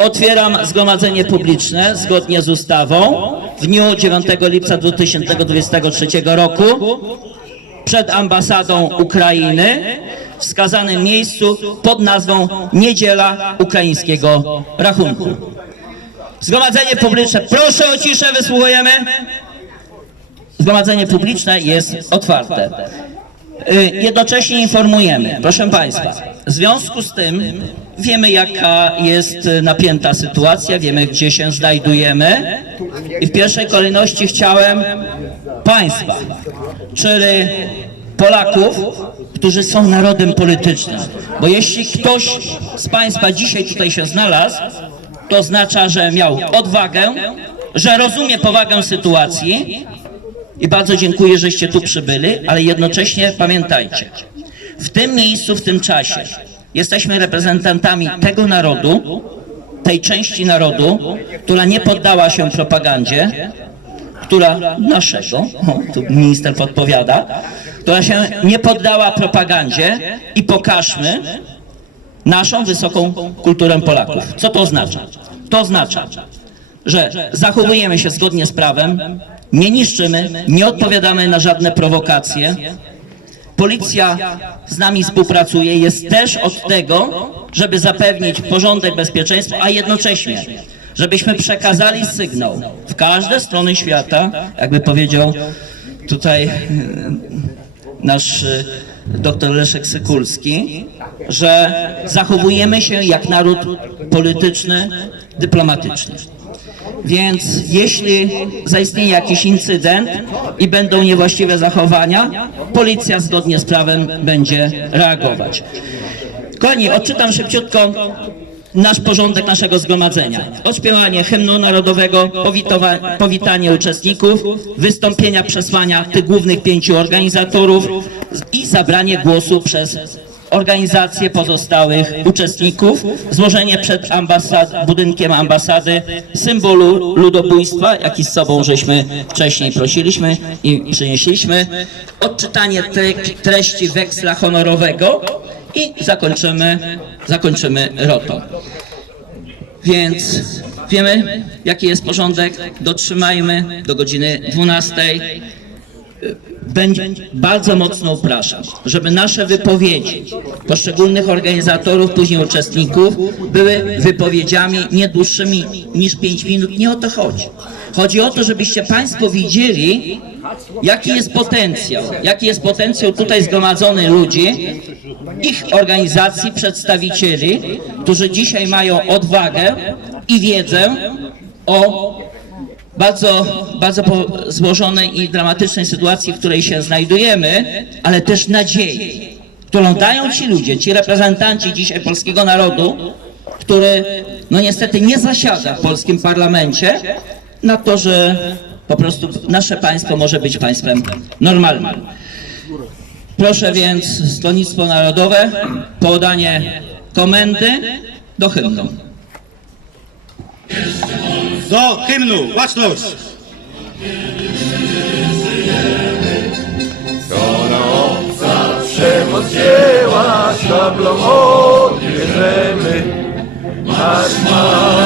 Otwieram zgromadzenie publiczne zgodnie z ustawą w dniu 9 lipca 2023 roku przed ambasadą Ukrainy w wskazanym miejscu pod nazwą Niedziela Ukraińskiego Rachunku. Zgromadzenie publiczne, proszę o ciszę, wysłuchujemy. Zgromadzenie publiczne jest otwarte. Y, Jednocześnie informujemy, proszę Państwa, w związku z tym wiemy jaka jest napięta sytuacja, wiemy gdzie się znajdujemy. I w pierwszej kolejności chciałem Państwa, czyli Polaków, którzy są narodem politycznym, bo jeśli ktoś z Państwa dzisiaj tutaj się znalazł, to oznacza, że miał odwagę, że rozumie powagę sytuacji i bardzo dziękuję, żeście tu przybyli, ale jednocześnie pamiętajcie, w tym miejscu, w tym czasie jesteśmy reprezentantami tego narodu, tej części narodu, która nie poddała się propagandzie, która naszego, o, tu minister podpowiada, która się nie poddała propagandzie i pokażmy naszą wysoką kulturę Polaków. Co to oznacza? To oznacza, że zachowujemy się zgodnie z prawem, nie niszczymy, nie odpowiadamy na żadne prowokacje. Policja z nami współpracuje, jest też od tego, żeby zapewnić porządek, bezpieczeństwo, a jednocześnie, żebyśmy przekazali sygnał w każde strony świata, jakby powiedział tutaj e, nasz e, dr Leszek Sykulski, że zachowujemy się jak naród polityczny, dyplomatyczny. Więc jeśli zaistnieje jakiś incydent i będą niewłaściwe zachowania, policja zgodnie z prawem będzie reagować. Kochani, odczytam szybciutko nasz porządek naszego zgromadzenia. Odśpiewanie hymnu narodowego, powitanie uczestników, wystąpienia przesłania tych głównych pięciu organizatorów i zabranie głosu przez organizacje pozostałych uczestników, złożenie przed ambasad, budynkiem ambasady symbolu ludobójstwa, jaki z sobą żeśmy wcześniej prosiliśmy i przynieśliśmy, odczytanie treści weksla honorowego i zakończymy, zakończymy rotą. Więc wiemy, jaki jest porządek, dotrzymajmy do godziny 12 będzie bardzo mocno upraszam, żeby nasze wypowiedzi poszczególnych organizatorów, później uczestników były wypowiedziami nie dłuższymi niż 5 minut. Nie o to chodzi. Chodzi o to, żebyście Państwo widzieli, jaki jest potencjał, jaki jest potencjał tutaj zgromadzony ludzi, ich organizacji, przedstawicieli, którzy dzisiaj mają odwagę i wiedzę o bardzo, bardzo złożonej i dramatycznej sytuacji, w której się znajdujemy, ale też nadziei, którą dają ci ludzie, ci reprezentanci dzisiaj polskiego narodu, który no niestety nie zasiada w polskim parlamencie, na to, że po prostu nasze państwo może być państwem normalnym. Proszę więc Stronnictwo Narodowe po oddanie komendy do hymnu. Do hymnu, baczność! Przemoc dzieła szablą odbierzemy. Marsz, marsz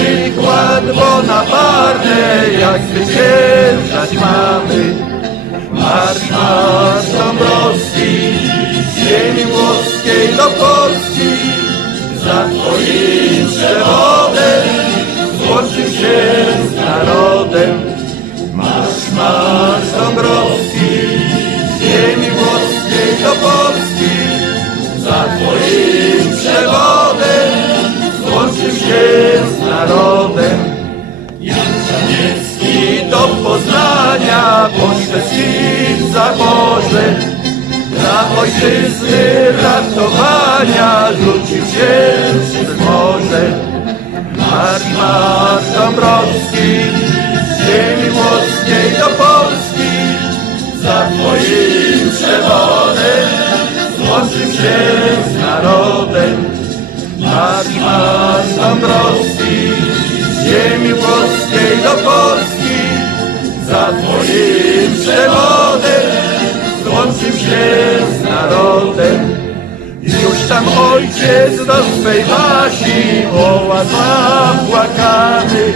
przykład Bonaparte, jak zwyciężać mamy. przez sił zaborze Dla ojczyzny ratowania rzucił się przez morze Marsz, marsz Dąbrowski z ziemi włoskiej do Polski Za twoim przewodem złączył się z narodem. Marsz, marsz Dąbrowski przewodem złączył się z narodem. Już tam ojciec do swej wasi woła zapłakany.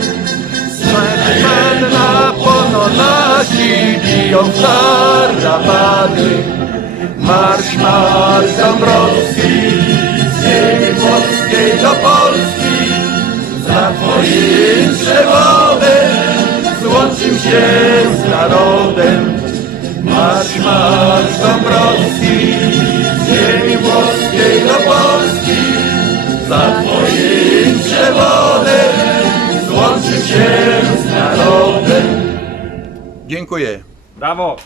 Smętman na pononasi biją karawany. Marsz, marsz Dąbrowski, z ziemi włoskiej do Polski, za Twoim przewodem złączył się z narodem. Marsz, marsz Dąbrowski, z ziemi włoskiej do Polski, za Twoim przewodem złączył się z narodem. Dziękuję. Brawo!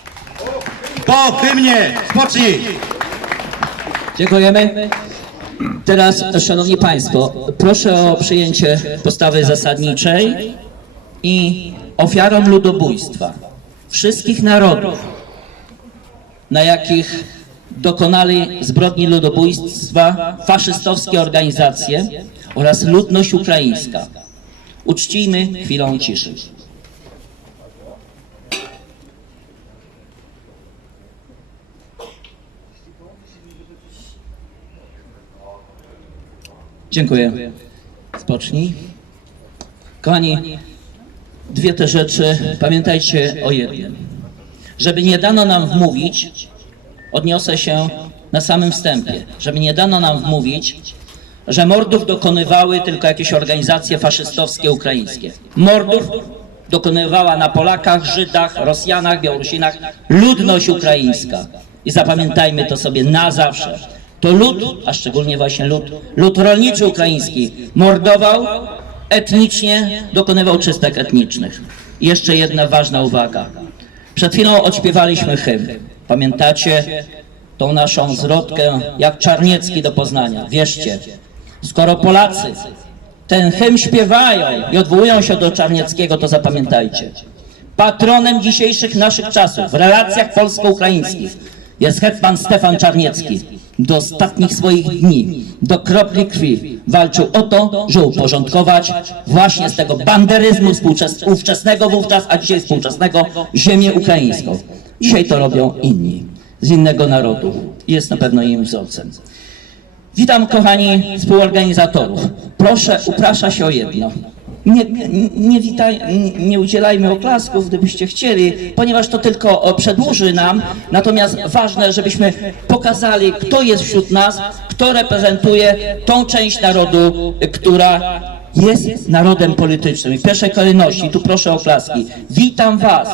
Po hymnie spocznij. Dziękujemy. Teraz, Szanowni Państwo, proszę o przyjęcie postawy zasadniczej i ofiarą ludobójstwa wszystkich narodów, na jakich dokonali zbrodni ludobójstwa faszystowskie organizacje oraz ludność ukraińska. Uczcijmy chwilą ciszy. Dziękuję. Spocznij. Kochani, dwie te rzeczy, pamiętajcie o jednym. Żeby nie dano nam wmówić, odniosę się na samym wstępie, żeby nie dano nam wmówić, że mordów dokonywały tylko jakieś organizacje faszystowskie ukraińskie. Mordów dokonywała na Polakach, Żydach, Rosjanach, Białorusinach ludność ukraińska. I zapamiętajmy to sobie na zawsze. To lud, a szczególnie właśnie lud, lud rolniczy ukraiński mordował etnicznie, dokonywał czystek etnicznych. I jeszcze jedna ważna uwaga. Przed chwilą odśpiewaliśmy hymn. Pamiętacie tą naszą zwrotkę, jak Czarniecki do Poznania. Wierzcie, skoro Polacy ten hymn śpiewają i odwołują się do Czarnieckiego, to zapamiętajcie. Patronem dzisiejszych naszych czasów w relacjach polsko-ukraińskich jest hetman Stefan Czarniecki. Do ostatnich swoich dni, do kropli krwi walczył o to, żeby uporządkować właśnie z tego banderyzmu ówczesnego wówczas, a dzisiaj współczesnego ziemię ukraińską. Dzisiaj to robią inni, z innego narodu. Jest na pewno im wzorcem. Witam kochani współorganizatorów. Proszę, uprasza się o jedno. Nie, nie, witaj, nie udzielajmy oklasków, gdybyście chcieli, ponieważ to tylko przedłuży nam. Natomiast ważne, żebyśmy pokazali, kto jest wśród nas, kto reprezentuje tą część narodu, która jest narodem politycznym. I w pierwszej kolejności, tu proszę o oklaski, witam Was,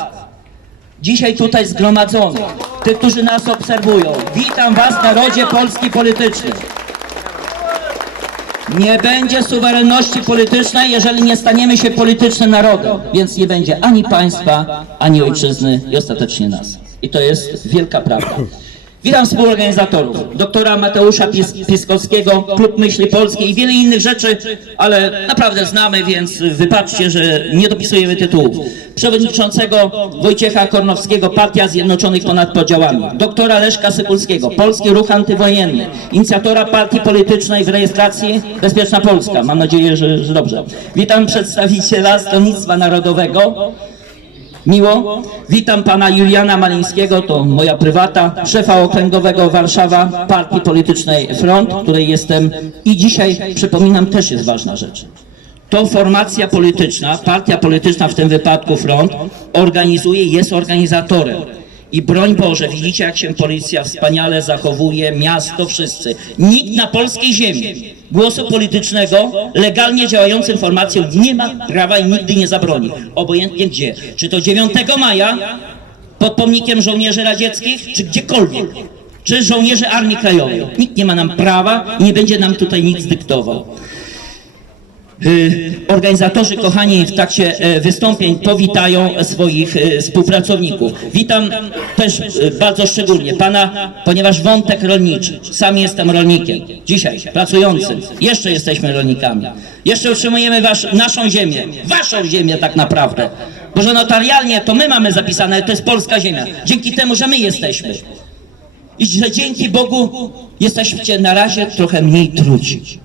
dzisiaj tutaj zgromadzonych, tych, którzy nas obserwują. Witam Was, narodzie polski polityczny. Nie będzie suwerenności politycznej, jeżeli nie staniemy się politycznym narodem. Więc nie będzie ani państwa, ani ojczyzny i ostatecznie nas. I to jest wielka prawda. Witam współorganizatorów, doktora Mateusza Pis Piskowskiego, Klub Myśli Polskiej i wiele innych rzeczy, ale naprawdę znamy, więc wybaczcie, że nie dopisujemy tytułów. Przewodniczącego Wojciecha Kornowskiego, Partia Zjednoczonych Ponad Podziałami. Doktora Leszka Sykulskiego, Polski Ruch Antywojenny. Inicjatora partii politycznej w rejestracji Bezpieczna Polska. Mam nadzieję, że, że dobrze. Witam przedstawiciela Stronnictwa Narodowego. Miło. Witam pana Juliana Malińskiego, to moja prywata, szefa okręgowego Warszawa Partii Politycznej Front, której jestem i dzisiaj, przypominam, też jest ważna rzecz. To formacja polityczna, partia polityczna, w tym wypadku Front, organizuje, jest organizatorem. I broń Boże, widzicie jak się policja wspaniale zachowuje, miasto, wszyscy. Nikt na polskiej ziemi głosu politycznego legalnie działającym formacjom nie ma prawa i nigdy nie zabroni. Obojętnie gdzie. Czy to 9 maja pod pomnikiem żołnierzy radzieckich, czy gdziekolwiek. Czy żołnierzy Armii Krajowej. Nikt nie ma nam prawa i nie będzie nam tutaj nic dyktował. Y, Organizatorzy, kochani, w trakcie e, wystąpień powitają swoich e, współpracowników. Witam też e, bardzo szczególnie pana, ponieważ wątek rolniczy. Sam jestem rolnikiem, dzisiaj pracującym. Jeszcze jesteśmy rolnikami. Jeszcze utrzymujemy wasz, naszą ziemię, waszą ziemię tak naprawdę. Bo że notarialnie to my mamy zapisane, to jest polska ziemia. Dzięki temu, że my jesteśmy. I że dzięki Bogu jesteście na razie trochę mniej trudzi.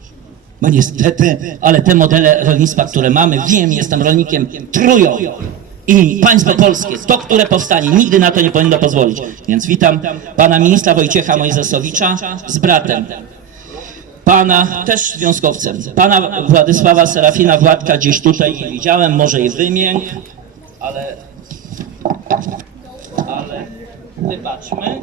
Bo niestety, ale te modele rolnictwa, które mamy, wiem, jestem rolnikiem, trują. I państwo polskie, to, które powstanie, nigdy na to nie powinno pozwolić. Więc witam pana ministra Wojciecha Mojzesowicza z bratem. Pana, też związkowcem, pana Władysława Serafina Władka gdzieś tutaj nie widziałem, może i wymień, ale, ale wybaczmy.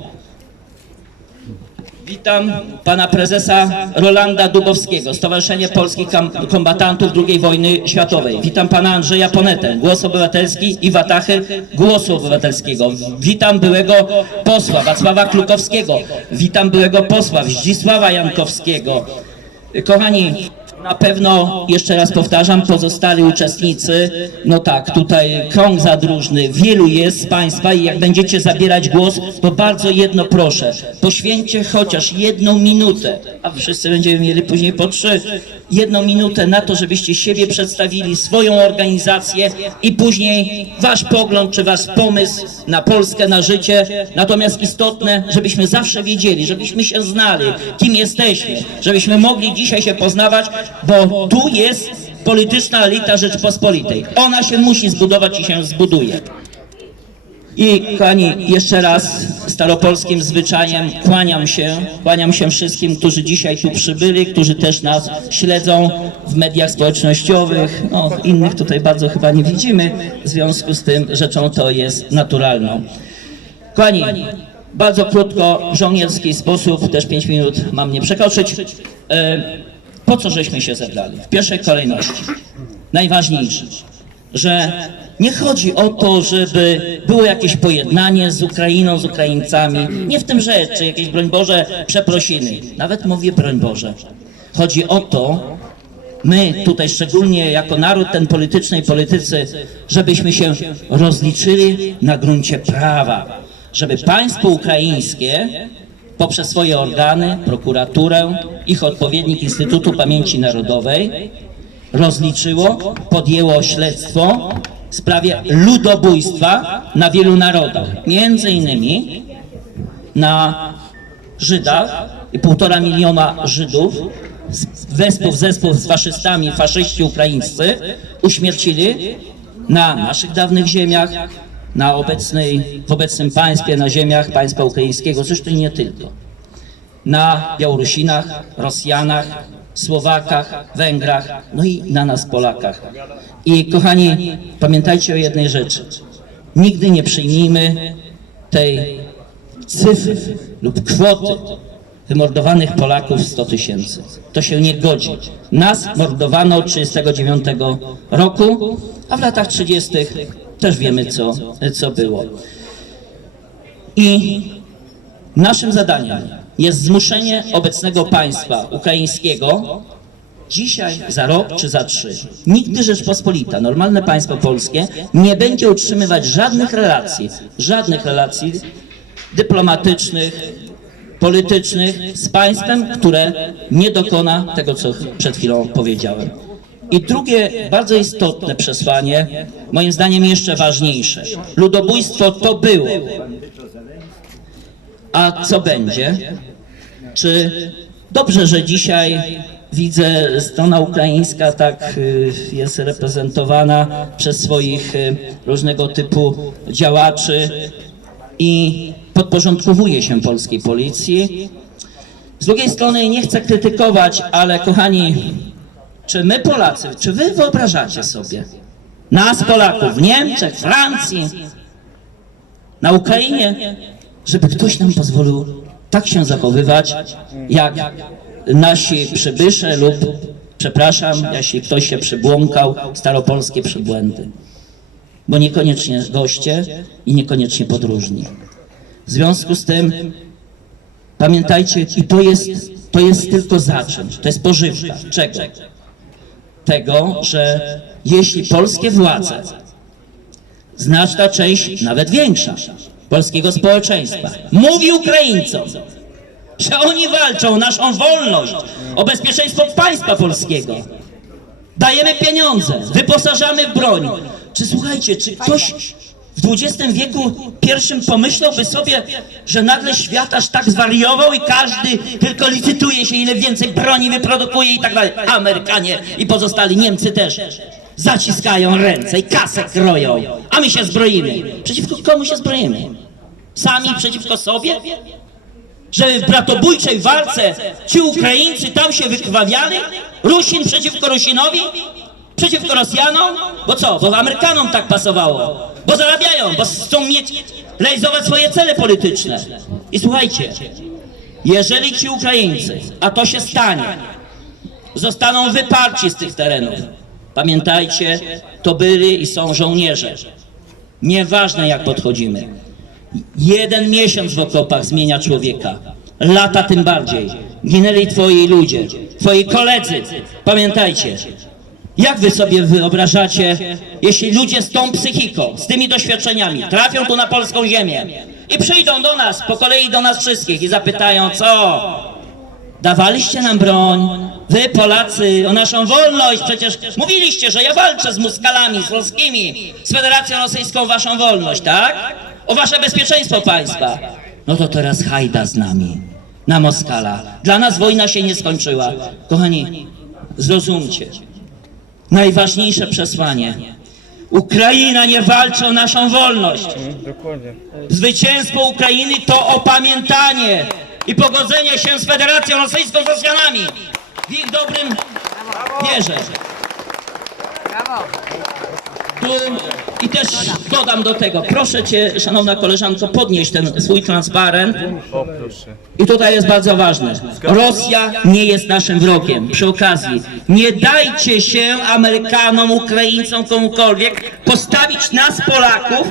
Witam pana prezesa Rolanda Dubowskiego, Stowarzyszenie Polskich Kombatantów II wojny światowej. Witam pana Andrzeja Ponetę, Głos Obywatelski i Watachy Głosu Obywatelskiego. Witam byłego posła Wacława Klukowskiego. Witam byłego posła Zdzisława Jankowskiego. Kochani, na pewno, jeszcze raz powtarzam, pozostali uczestnicy, no tak, tutaj krąg zadróżny, wielu jest z Państwa i jak będziecie zabierać głos, to bardzo jedno proszę, poświęćcie chociaż jedną minutę, a wszyscy będziemy mieli później po trzy, jedną minutę na to, żebyście siebie przedstawili, swoją organizację i później Wasz pogląd czy Wasz pomysł na Polskę, na życie. Natomiast istotne, żebyśmy zawsze wiedzieli, żebyśmy się znali, kim jesteśmy, żebyśmy mogli dzisiaj się poznawać, bo tu jest polityczna elita Rzeczpospolitej. Ona się musi zbudować i się zbuduje. I kochani, jeszcze raz staropolskim zwyczajem kłaniam się, kłaniam się wszystkim, którzy dzisiaj tu przybyli, którzy też nas śledzą w mediach społecznościowych. No, innych tutaj bardzo chyba nie widzimy, w związku z tym rzeczą to jest naturalną. Kochani, bardzo krótko, żołnierski sposób, też 5 minut mam nie przekroczyć. E, po co żeśmy się zebrali? W pierwszej kolejności, najważniejsze, że nie chodzi o to, żeby było jakieś pojednanie z Ukrainą, z Ukraińcami. Nie w tym rzecz, czy jakieś, broń Boże, przeprosiny. Nawet mówię, broń Boże. Chodzi o to, my tutaj szczególnie jako naród ten polityczny i politycy, żebyśmy się rozliczyli na gruncie prawa. Żeby państwo ukraińskie poprzez swoje organy, prokuraturę, ich odpowiednik Instytutu Pamięci Narodowej rozliczyło, podjęło śledztwo w sprawie ludobójstwa na wielu narodach. Między innymi na Żydach i półtora miliona Żydów, wespół zespół z faszystami, faszyści ukraińscy uśmiercili na naszych dawnych ziemiach, na obecnej, w obecnym państwie, na ziemiach państwa ukraińskiego, zresztą nie tylko na Białorusinach, Rosjanach, Słowakach, Węgrach, no i na nas Polakach. I kochani, pamiętajcie o jednej rzeczy. Nigdy nie przyjmijmy tej cyfry lub kwoty wymordowanych Polaków 100 tysięcy. To się nie godzi. Nas mordowano od 1939 roku, a w latach 30. też wiemy, co, co było. I Naszym zadaniem jest zmuszenie obecnego państwa ukraińskiego dzisiaj, za rok czy za trzy. Nigdy Rzeczpospolita, normalne państwo polskie, nie będzie utrzymywać żadnych relacji, żadnych relacji dyplomatycznych, politycznych z państwem, które nie dokona tego, co przed chwilą powiedziałem. I drugie, bardzo istotne przesłanie, moim zdaniem jeszcze ważniejsze. Ludobójstwo to było, a co będzie? Czy dobrze, że dzisiaj widzę strona ukraińska tak y, jest reprezentowana przez swoich y, różnego typu działaczy i podporządkowuje się polskiej policji. Z drugiej strony nie chcę krytykować, ale kochani, czy my Polacy, czy wy wyobrażacie sobie nas Polaków w Niemczech, Francji, na Ukrainie, żeby ktoś nam pozwolił tak się zachowywać, jak nasi przybysze lub, przepraszam, jeśli ktoś się przybłąkał, staropolskie przybłędy. Bo niekoniecznie goście i niekoniecznie podróżni. W związku z tym pamiętajcie, i to jest, to jest tylko zacząć, to jest pożywka. Czego? tego, że jeśli polskie władze, znaczna część, nawet większa, polskiego społeczeństwa, mówi Ukraińcom, że oni walczą o naszą wolność, o bezpieczeństwo państwa polskiego, dajemy pieniądze, wyposażamy w broń. Czy słuchajcie, czy ktoś w XX wieku pierwszym pomyślałby sobie, że nagle świat aż tak zwariował i każdy tylko licytuje się, ile więcej broni wyprodukuje i tak dalej. Amerykanie i pozostali Niemcy też zaciskają ręce i kasę kroją, a my się zbroimy. Przeciwko komu się zbroimy? Sami przeciwko sobie? Żeby w bratobójczej walce ci Ukraińcy tam się wykrwawiali? Rusin przeciwko Rusinowi? Przeciwko Rosjanom? Bo co? Bo Amerykanom tak pasowało. Bo zarabiają, bo chcą mieć, realizować swoje cele polityczne. I słuchajcie, jeżeli ci Ukraińcy, a to się stanie, zostaną wyparci z tych terenów, pamiętajcie, to byli i są żołnierze. Nieważne jak podchodzimy. Jeden miesiąc w okopach zmienia człowieka. Lata tym bardziej. Ginęli twoi ludzie, twoi koledzy. Pamiętajcie, jak wy sobie wyobrażacie, jeśli ludzie z tą psychiką, z tymi doświadczeniami trafią tu na polską ziemię i przyjdą do nas, po kolei do nas wszystkich i zapytają, co? Dawaliście nam broń, wy Polacy, o naszą wolność, przecież mówiliście, że ja walczę z Muskalami, z Polskimi, z Federacją Rosyjską o waszą wolność, tak? O wasze bezpieczeństwo państwa. No to teraz hajda z nami, na Moskala. Dla nas wojna się nie skończyła. Kochani, zrozumcie, najważniejsze przesłanie. Ukraina nie walczy o naszą wolność. Dokładnie. Zwycięstwo Ukrainy to opamiętanie i pogodzenie się z Federacją Rosyjską z Rosjanami. W ich dobrym wierze. Tu i też dodam do tego, proszę Cię, szanowna koleżanko, podnieść ten swój transparent. I tutaj jest bardzo ważne. Rosja nie jest naszym wrogiem. Przy okazji, nie dajcie się Amerykanom, Ukraińcom, komukolwiek postawić nas, Polaków,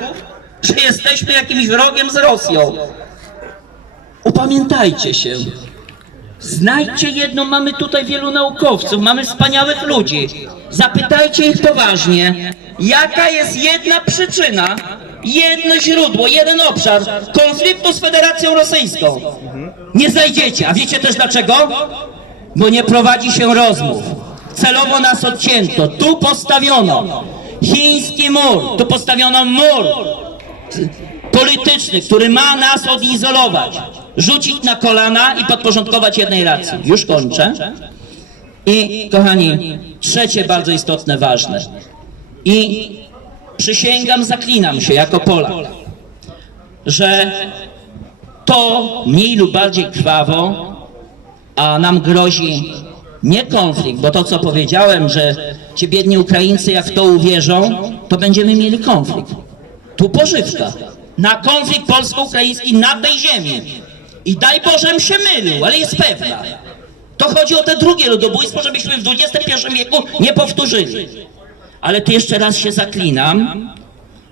że jesteśmy jakimś wrogiem z Rosją. Upamiętajcie się. Znajdźcie jedną, mamy tutaj wielu naukowców, mamy wspaniałych ludzi. Zapytajcie ich poważnie, jaka jest jedna przyczyna, jedno źródło, jeden obszar konfliktu z Federacją Rosyjską. Nie znajdziecie. A wiecie też dlaczego? Bo nie prowadzi się rozmów. Celowo nas odcięto. Tu postawiono chiński mur, tu postawiono mur polityczny, który ma nas odizolować, rzucić na kolana i podporządkować jednej racji. Już kończę. I kochani, trzecie bardzo istotne, ważne. I przysięgam, zaklinam się jako Polak, że to mniej lub bardziej krwawo, a nam grozi nie konflikt, bo to co powiedziałem, że ci biedni Ukraińcy jak to uwierzą, to będziemy mieli konflikt. Tu pożywka. Na konflikt polsko-ukraiński na tej ziemi. I daj Bożem się mylił, ale jest pewna. To chodzi o te drugie ludobójstwo, żebyśmy w XXI wieku nie powtórzyli. Ale tu jeszcze raz się zaklinam,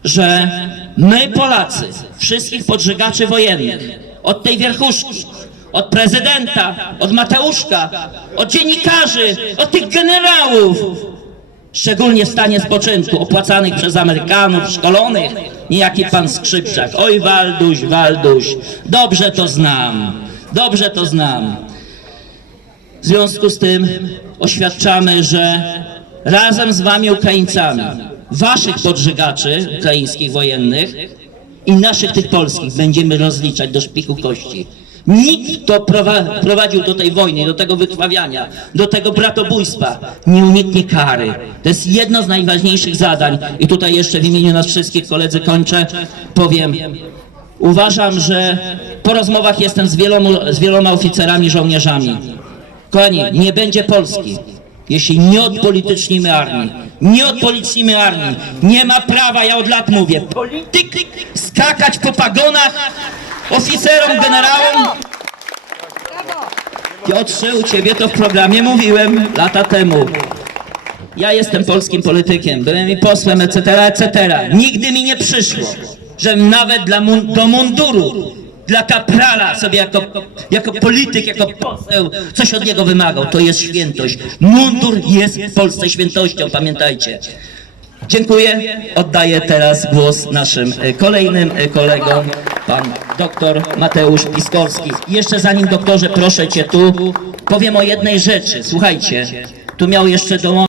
że my Polacy, wszystkich podżegaczy wojennych, od tej wierchuszki, od prezydenta, od Mateuszka, od dziennikarzy, od tych generałów, szczególnie w stanie spoczynku, opłacanych przez Amerykanów, szkolonych, niejaki pan Skrzypczak. Oj, Walduś, Walduś, dobrze to znam, dobrze to znam. W związku z tym oświadczamy, że razem z wami Ukraińcami, waszych podżegaczy ukraińskich wojennych i naszych tych polskich będziemy rozliczać do szpiku kości. Nikt, kto prowa- prowadził do tej wojny, do tego wykrwawiania, do tego bratobójstwa, nie uniknie kary. To jest jedno z najważniejszych zadań. I tutaj jeszcze w imieniu nas wszystkich, koledzy, kończę, powiem, uważam, że po rozmowach jestem z wieloma, z wieloma oficerami, żołnierzami. Kochani, nie będzie Polski, jeśli nie odpolitycznimy armii. Nie odpolitycznimy armii. Nie ma prawa, ja od lat mówię, polityk skakać po pagonach oficerom, generałom. Piotrze, u ciebie to w programie mówiłem lata temu. Ja jestem polskim politykiem, byłem i posłem, etc., etc. Nigdy mi nie przyszło, żebym nawet dla mun- do munduru dla kaprala sobie jako, jako polityk, jako poseł, coś od niego wymagał. To jest świętość. Mundur jest w Polsce świętością, pamiętajcie. Dziękuję. Oddaję teraz głos naszym e, kolejnym e, kolegom, pan doktor Mateusz Piskorski. Jeszcze zanim doktorze, proszę cię tu, powiem o jednej rzeczy. Słuchajcie, tu miał jeszcze dołączyć.